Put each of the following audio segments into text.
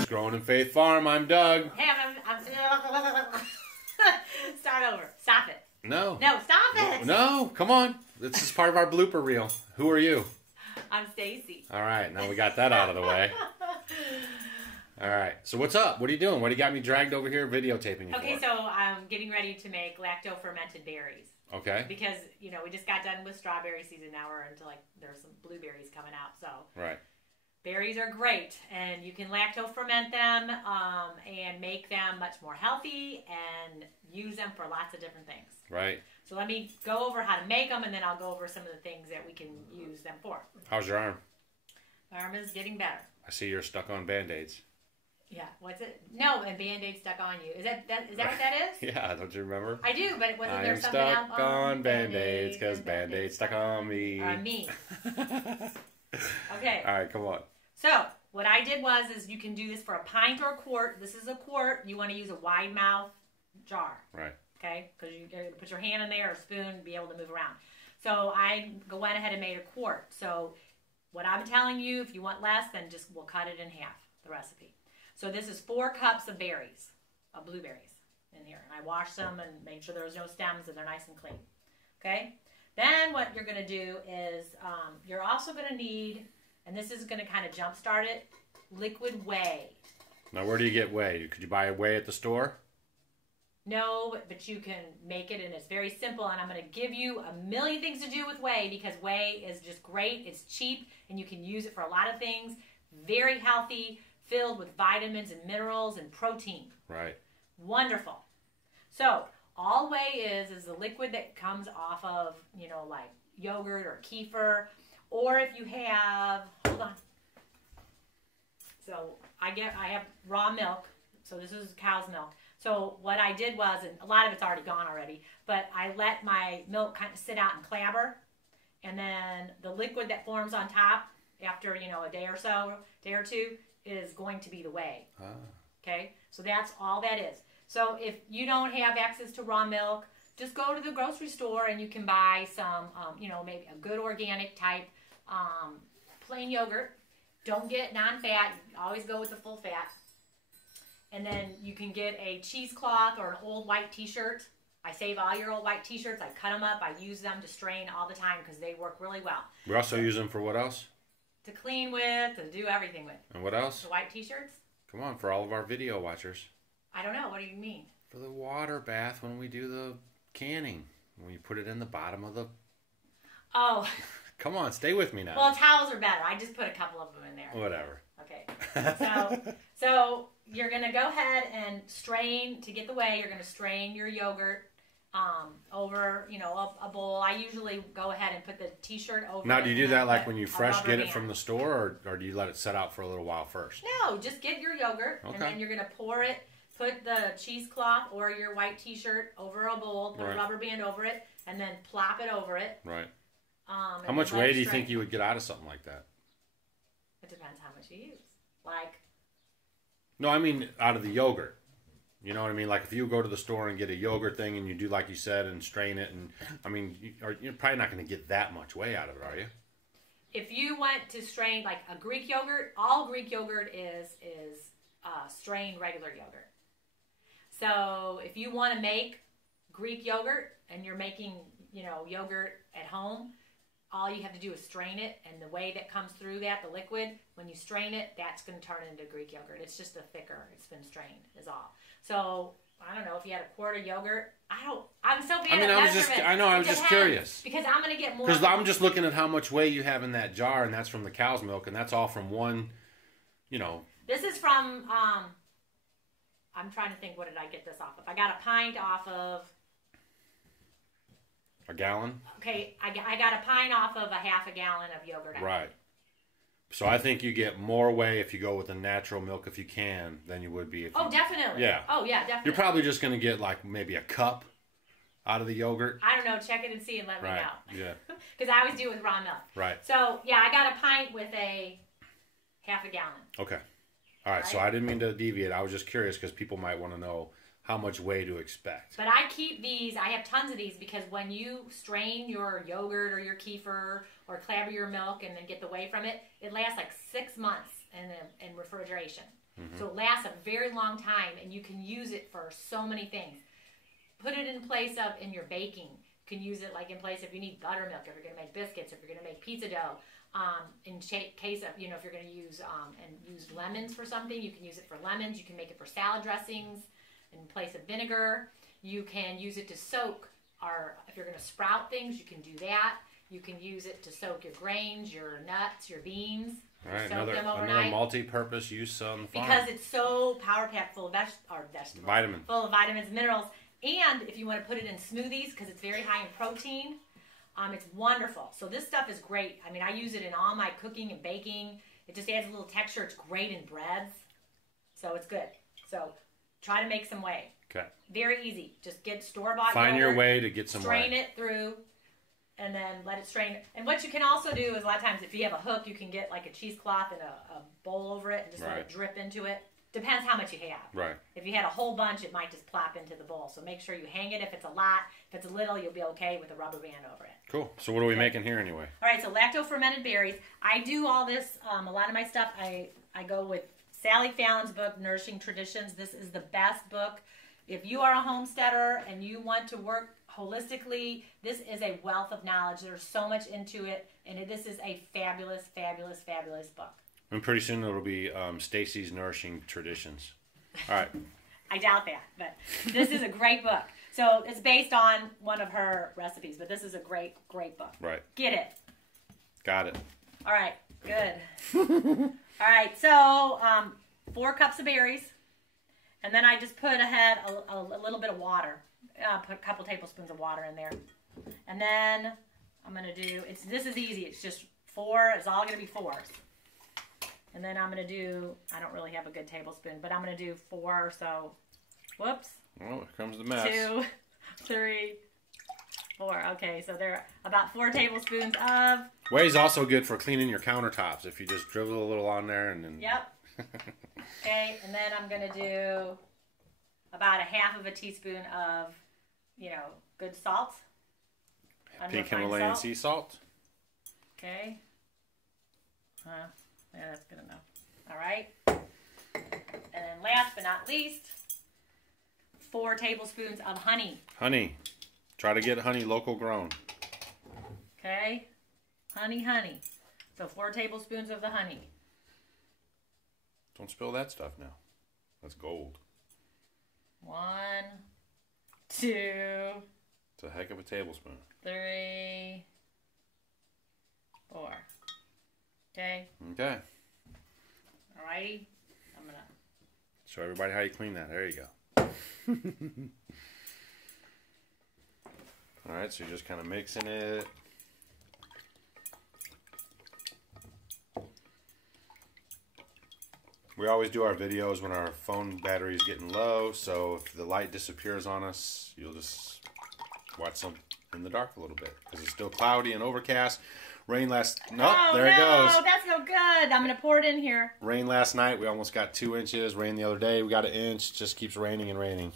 It's Growing in Faith Farm. I'm Doug. Hey, start over. Stop it. No. No, stop it. No, come on. This is part of our blooper reel. Who are you? I'm Stacy. All right, now we got that out of the way. All right, so what's up? What are you doing? What do you got me dragged over here videotaping you Okay, for? so I'm getting ready to make lacto fermented berries. Okay. Because, you know, we just got done with strawberry season. Now we're into, like, there's some blueberries coming out, so. Right. Berries are great, and you can lacto ferment them and make them much more healthy and use them for lots of different things. Right. So let me go over how to make them, and then I'll go over some of the things that we can use them for. How's your arm? My arm is getting better. I see you're stuck on Band-Aids. Yeah, what's it? No, and Band-Aid stuck on you. Is that what that is? Yeah, don't you remember? I do, but wasn't there I'm something else? stuck on Band-Aids because Band-Aids stuck on me. Me. Okay. All right, come on. So, what I did is you can do this for a pint or a quart. This is a quart. You want to use a wide mouth jar. Right. Okay? Because you put your hand in there or a spoon, be able to move around. So, I went ahead and made a quart. So, what I'm telling you, if you want less, then we'll cut it in half, the recipe. So, this is 4 cups of berries, of blueberries in here. And I washed them and made sure there was no stems and they're nice and clean. Okay? Then what you're going to do is you're also going to need, and this is going to kind of jumpstart it, liquid whey. Now, where do you get whey? Could you buy whey at the store? No, but you can make it, and it's very simple, and I'm going to give you a million things to do with whey because whey is just great. It's cheap, and you can use it for a lot of things. Very healthy, filled with vitamins and minerals and protein. Right. Wonderful. So, all whey is the liquid that comes off of, you know, like yogurt or kefir, or if you have, hold on. So, I have raw milk. So, this is cow's milk. So, what I did was, and a lot of it's already gone already, but I let my milk kind of sit out and clabber, and then the liquid that forms on top after, you know, a day or two, is going to be the whey. Ah. Okay? So, that's all that is. So if you don't have access to raw milk, just go to the grocery store and you can buy some, you know, maybe a good organic type plain yogurt. Don't get non-fat. Always go with the full fat. And then you can get a cheesecloth or an old white t-shirt. I save all your old white t-shirts. I cut them up. I use them to strain all the time because they work really well. We also use them for what else? To clean with, to do everything with. And what else? The white t-shirts. Come on, for all of our video watchers. I don't know. What do you mean? For the water bath when we do the canning. When you put it in the bottom of the... Oh. Come on, stay with me now. Well, towels are better. I just put a couple of them in there. Whatever. Okay. So you're going to go ahead and strain, to get the whey, you're going to strain your yogurt over, you know, a bowl. I usually go ahead and put the t-shirt over. Now, do you do that like when you fresh get it from the store, or do you let it set out for a little while first? No, just get your yogurt, and then you're going to pour it, put the cheesecloth or your white t-shirt over a bowl, put a rubber band over it, and then plop it over it. Right. How much whey do you think you would get out of something like that? It depends how much you use. Like... No, I mean out of the yogurt. You know what I mean? Like if you go to the store and get a yogurt thing and you do like you said and strain it, and I mean, you're probably not going to get that much whey out of it, are you? If you went to strain like a Greek yogurt, all Greek yogurt is strained regular yogurt. So if you want to make Greek yogurt and you're making, you know, yogurt at home, all you have to do is strain it, and the whey that comes through that, the liquid, when you strain it, that's going to turn into Greek yogurt. It's just a thicker, it's been strained, is all. So, I don't know, if you had a quart of yogurt, I'm so bad at measurement. I was just curious. Because I'm going to get more. Because I'm just looking at how much whey you have in that jar, and that's from the cow's milk, and that's all from one, you know. This is from, I'm trying to think, what did I get this off of? I got a pint off of... A gallon? Okay, I got a pint off of a half a gallon of yogurt. Right. So I think you get more whey if you go with the natural milk if you can than you would be if you... definitely. Yeah. Oh, yeah, definitely. You're probably just going to get like maybe a cup out of the yogurt. I don't know. Check it and see and let me know. Yeah. Because I always do it with raw milk. Right. So, yeah, I got a pint with a half a gallon. Okay. All right. So I didn't mean to deviate. I was just curious because people might want to know how much whey to expect. But I keep these, I have tons of these because when you strain your yogurt or your kefir or clabber your milk and then get the whey from it, it lasts like 6 months. in refrigeration. So it lasts a very long time, and you can use it for so many things. Put it in place of in your baking. You can use it like in place if you need buttermilk, if you're going to make biscuits, if you're going to make pizza dough. In case of, if you're going to use lemons for something, you can use it for lemons. You can make it for salad dressings in place of vinegar. You can use it to soak, or if you're going to sprout things, you can do that. You can use it to soak your grains, your nuts, your beans. All right, another multi-purpose use on the farm. Because it's so power-packed full of vegetables. Vitamin. Full of vitamins, minerals. And if you want to put it in smoothies, because it's very high in protein, it's wonderful. So this stuff is great. I mean, I use it in all my cooking and baking. It just adds a little texture. It's great in breads. So it's good. So try to make some whey. Okay. Very easy. Just get store-bought Find yogurt, your way to get some strain whey. it through, and then let it strain. And what you can also do is a lot of times if you have a hook, you can get like a cheesecloth and a bowl over it and just let it drip into it. Depends how much you have. Right. If you had a whole bunch, it might just plop into the bowl. So make sure you hang it. If it's a lot, if it's a little, you'll be okay with a rubber band over it. Cool. So what are we making here anyway? All right, so lacto fermented berries. I do all this, a lot of my stuff, I go with Sally Fallon's book, Nourishing Traditions. This is the best book. If you are a homesteader and you want to work holistically, this is a wealth of knowledge. There's so much into it, and this is a fabulous, fabulous, fabulous book. And pretty soon it'll be Stacy's Nourishing Traditions. All right. I doubt that, but this is a great book. So it's based on one of her recipes, but this is a great, great book. Right. Get it. Got it. All right. Good. All right. So 4 cups of berries. And then I just put ahead a little bit of water. Put a couple tablespoons of water in there. And then I'm going to do, this is easy. It's just 4. It's all going to be 4s. And then I'm going to do, I don't really have a good tablespoon, but I'm going to do 4. So, whoops. Oh, here comes the mess. 2, 3, 4. Okay, so there are about 4 tablespoons of. Whey's also good for cleaning your countertops if you just drizzle a little on there and then. Yep. Okay, and then I'm going to do about a half of a teaspoon of, good salt. Pink Himalayan sea salt. Okay. Yeah, that's good enough. All right. And then last but not least, 4 tablespoons of honey. Honey. Try to get honey local grown. Okay. Honey. So 4 tablespoons of the honey. Don't spill that stuff now. That's gold. 1, 2. It's a heck of a tablespoon. 3, 4. Okay. Okay. Alrighty. I'm gonna show everybody how you clean that. There you go. Alright, so you're just kind of mixing it. We always do our videos when our phone battery is getting low, so if the light disappears on us, you'll just watch them in the dark a little bit because it's still cloudy and overcast. Rain last... there it goes. Oh, that's no good. I'm going to pour it in here. Rain last night. We almost got 2 inches. Rain the other day. We got 1 inch. Just keeps raining and raining.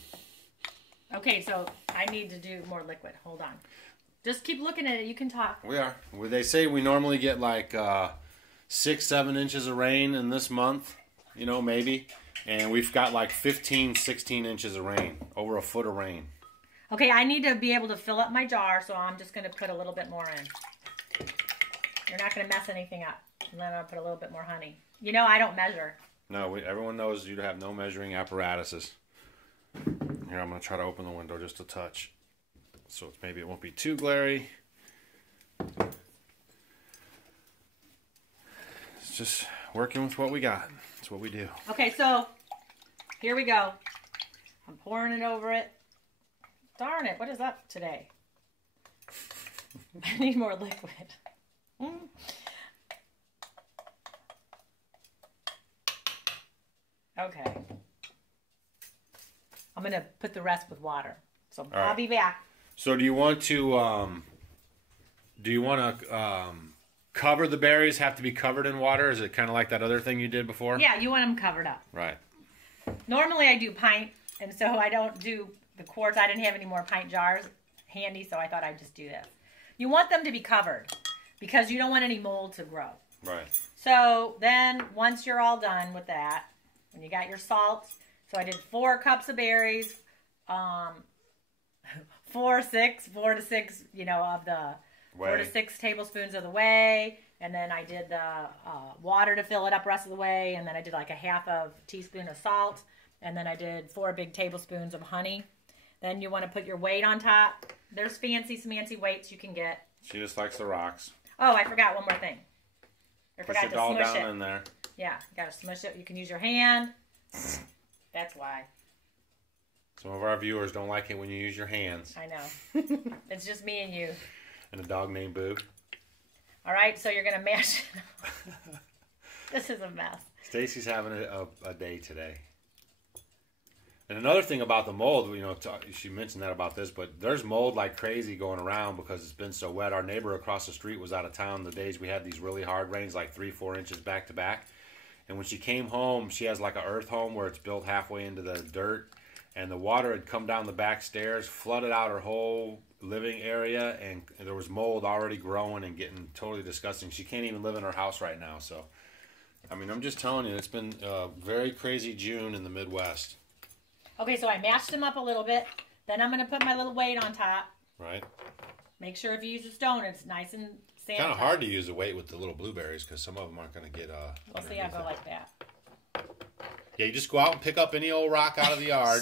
Okay, so I need to do more liquid. Hold on. Just keep looking at it. You can talk. We are. They say we normally get like 6, 7 inches of rain in this month. Maybe. And we've got like 15, 16 inches of rain. Over 1 foot of rain. Okay, I need to be able to fill up my jar, so I'm just going to put a little bit more in. You're not going to mess anything up. And then I'll put a little bit more honey. I don't measure. No, everyone knows you have no measuring apparatuses. Here, I'm going to try to open the window just a touch. So maybe it won't be too glary. It's just working with what we got. That's what we do. Okay, so here we go. I'm pouring it over it. Darn it, what is up today? I need more liquid. Okay. I'm going to put the rest with water. So I'll be back. So do you want to cover the berries? Have to be covered in water? Is it kind of like that other thing you did before? Yeah, you want them covered up. Right. Normally I do pint, and so I don't do the quarts. I didn't have any more pint jars handy, so I thought I'd just do this. You want them to be covered because you don't want any mold to grow. Right. So then once you're all done with that, when you got your salt, so I did 4 cups of berries, 4 to 6, you know, of the Whey. 4 to 6 tablespoons of the whey. And then I did the water to fill it up the rest of the way. And then I did like a half a teaspoon of salt. And then I did 4 big tablespoons of honey. Then you want to put your weight on top. There's fancy weights you can get. She just likes the rocks. Oh, I forgot one more thing. I Push forgot it to all smush down it. in there. Yeah, you got to smush it. You can use your hand. That's why. Some of our viewers don't like it when you use your hands. I know. It's just me and you. And a dog named Boo. All right, so you're going to mash it. This is a mess. Stacy's having a day today. And another thing about the mold, you know, she mentioned that about this, but there's mold like crazy going around because it's been so wet. Our neighbor across the street was out of town the days we had these really hard rains, like 3-4 inches back to back. And when she came home, she has like an earth home where it's built halfway into the dirt. And the water had come down the back stairs, flooded out her whole living area, and there was mold already growing and getting totally disgusting. She can't even live in her house right now. So, I mean, I'm just telling you, it's been a very crazy June in the Midwest. Okay, so I mashed them up a little bit. Then I'm going to put my little weight on top. Right. Make sure if you use a stone, it's nice and sandy. Kind of hard to use a weight with the little blueberries because some of them aren't going to get We'll see, I'll go like that. Yeah, you just go out and pick up any old rock out of the yard.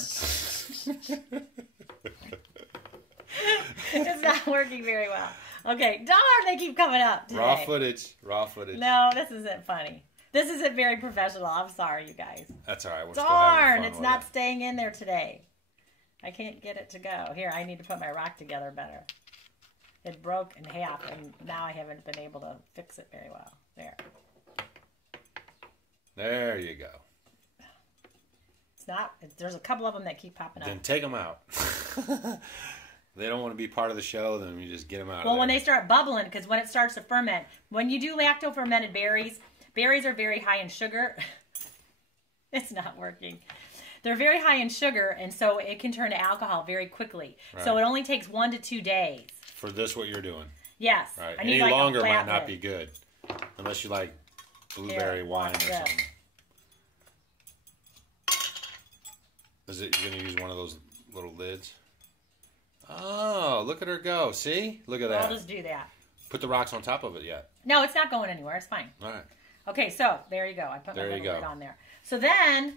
It's not working very well. Okay, darn, they keep coming up today. Raw footage. No, this isn't funny. This isn't very professional. I'm sorry, you guys. That's all right. We're Darn, still having fun it's with not it. staying in there today. I can't get it to go. Here, I need to put my rock together better. It broke in half, and now I haven't been able to fix it very well. There. There you go. It's not. There's a couple of them that keep popping up. Then take them out. They don't want to be part of the show, then you just get them out. Well, when they start bubbling, because when it starts to ferment, when you do lacto fermented berries, berries are very high in sugar. It's not working. They're very high in sugar, and so it can turn to alcohol very quickly. Right. So it only takes 1 to 2 days. For this, what you're doing. Yes. Right. I need Any like longer a might flat not lid. be good. Unless you like blueberry Here, wine or watch this. something. Is it you're gonna use one of those little lids? Oh, look at her go. See? Look at that. I'll just do that. Put the rocks on top of it yet. No, it's not going anywhere. It's fine. All right. Okay, so there you go. I put my There you little go. lid on there. So then,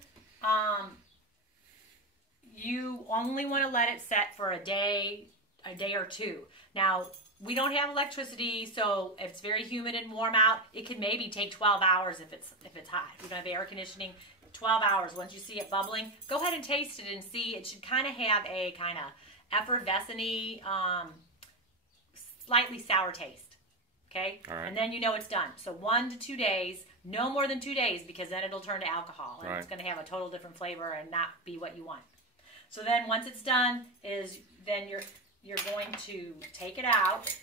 you only want to let it set for a day or two. Now, we don't have electricity, so if it's very humid and warm out, it can maybe take 12 hours if it's hot. If you don't have air conditioning, 12 hours. Once you see it bubbling, go ahead and taste it and see. It should kind of have a kind of effervescent-y, slightly sour taste. Okay? All right. And then you know it's done. So 1 to 2 days, no more than 2 days, because then it'll turn to alcohol. And it's Right. going to have a total different flavor and not be what you want. So then once it's done, then you're going to take it out,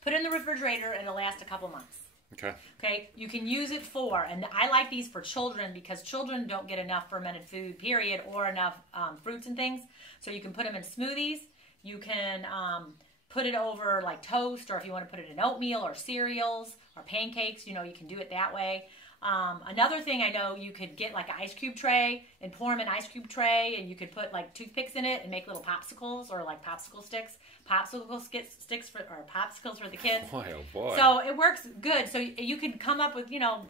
put it in the refrigerator, and it'll last a couple months. Okay. Okay, you can use it for, and I like these for children because children don't get enough fermented food, period, or enough fruits and things. So you can put them in smoothies. You can put it over like toast, or if you want to put it in oatmeal or cereals or pancakes, you can do it that way. Another thing I know, you could get like an ice cube tray and pour them in an ice cube tray, and you could put like toothpicks in it and make little popsicles or like popsicles for the kids. Boy, oh boy. So it works good. So you can come up with,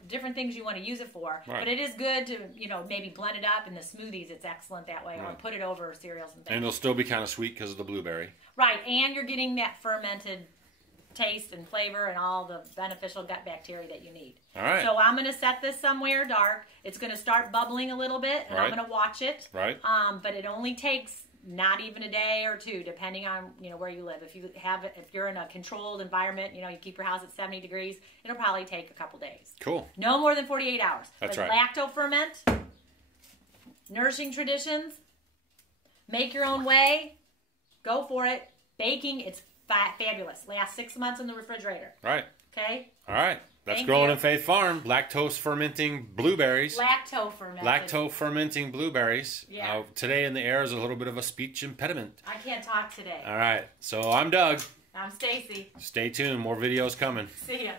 different things you want to use it for. Right. But it is good to, maybe blend it up in the smoothies. It's excellent that way. Or Right. put it over cereals and things. And it'll still be kind of sweet because of the blueberry. Right. And you're getting that fermented taste and flavor and all the beneficial gut bacteria that you need. All right. So I'm going to set this somewhere dark. It's going to start bubbling a little bit, and I'm Right. going to watch it. Right. But it only takes not even a day or two, depending on where you live. If you're in a controlled environment, you keep your house at 70 degrees, it'll probably take a couple days. Cool. No more than 48 hours. That's But right. Lacto ferment, nourishing traditions, make your own way, go for it. Baking, it's fabulous. Lasts 6 months in the refrigerator. Right. Okay? All right. That's Thank Growing you. in Faith Farm. Lactose fermenting blueberries. Lacto fermented. Lacto fermenting blueberries. Yeah. Today in the air is a little bit of a speech impediment. I can't talk today. All right. So I'm Doug. I'm Stacy. Stay tuned. More videos coming. See ya.